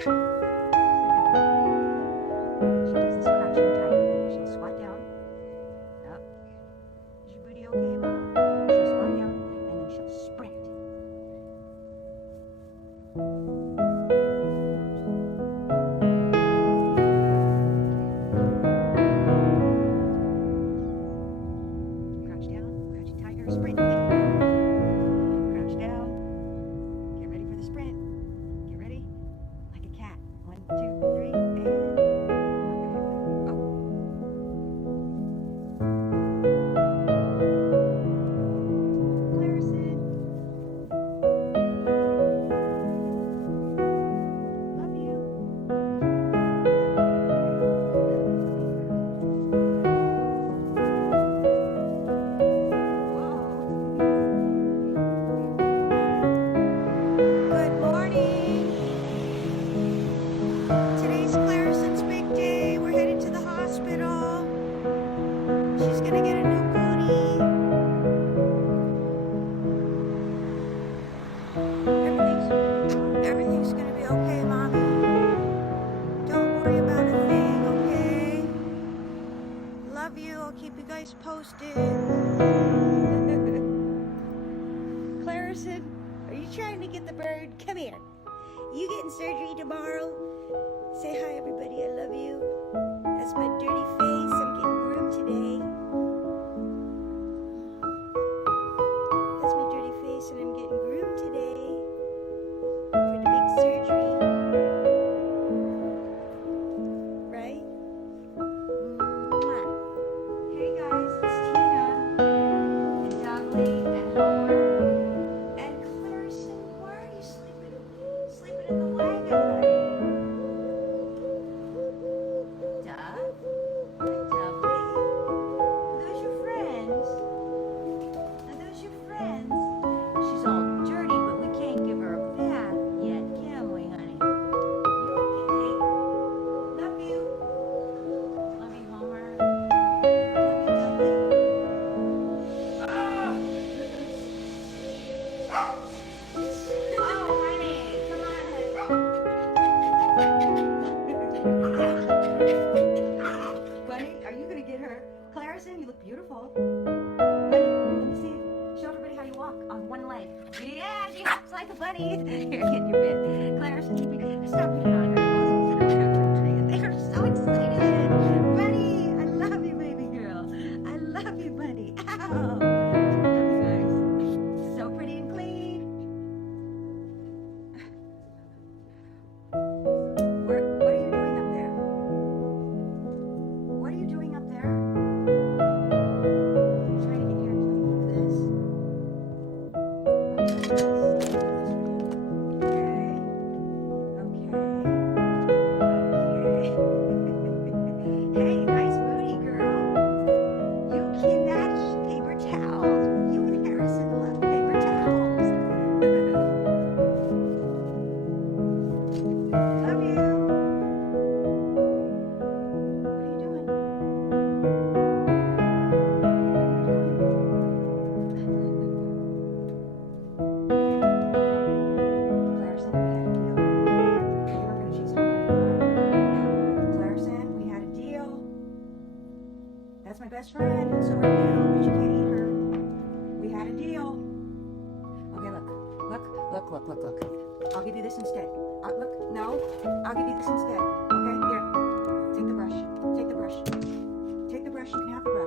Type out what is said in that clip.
She does this crouching tiger thing. She'll squat down. Up. Is your booty okay, Mom? She'll squat down and then she'll sprint. Crouch down, crouching tiger, sprint. Crouch down. Get ready for the sprint. Get ready. Like a cat. 1, 2, 3, and Clarison. Love you. Good morning. Today's Clarison's big day. We're headed to the hospital. She's gonna get a new booty. Everything's gonna be okay, Mommy. Don't worry about a thing, okay? Love you. I'll keep you guys posted. Clarison, are you trying to get the bird? Come here. You getting surgery tomorrow? Say hi, everybody. I love you. That's my dirty face. I'm getting groomed today. That's my dirty face, and I'm getting groomed today for the big surgery. Right? Mwah. Hey guys, it's Tina and Dudley and Homer and Clarison. Why are you sleeping in the wagon, honey? Duh. Hi, Dudley. Are those your friends? Are those your friends? She's all dirty, but we can't give her a bath yet, can we, honey? You okay? Love you. Love you, Homer. Love you, Dudley. Oh, honey, come on, Bunny, are you gonna get her? Clarison, you look beautiful. Bunny, let me see. Show everybody how you walk on one leg. Yeah, she hops like a bunny. Here, get your bit. Clarison, stop picking on her. They're so excited. Bunny, I love you, baby girl. I love you, Bunny. Ow. Love you guys. So pretty and clean. What are you doing up there? What are you doing up there? Trying to get here. This. Okay. Okay. Hey, nice booty, girl. You can match paper towels. You and Harrison love paper towels. Love you. What are you doing? Clarison, we had a deal. You weren't gonna chase her anymore. Clarison, we had a deal. That's my best friend, and so are you, but you can't eat her. We had a deal. Okay, look. I'll give you this instead. Look, no. I'll give you this instead. Okay, here. Take the brush. Take the brush. Take the brush. You can have the brush.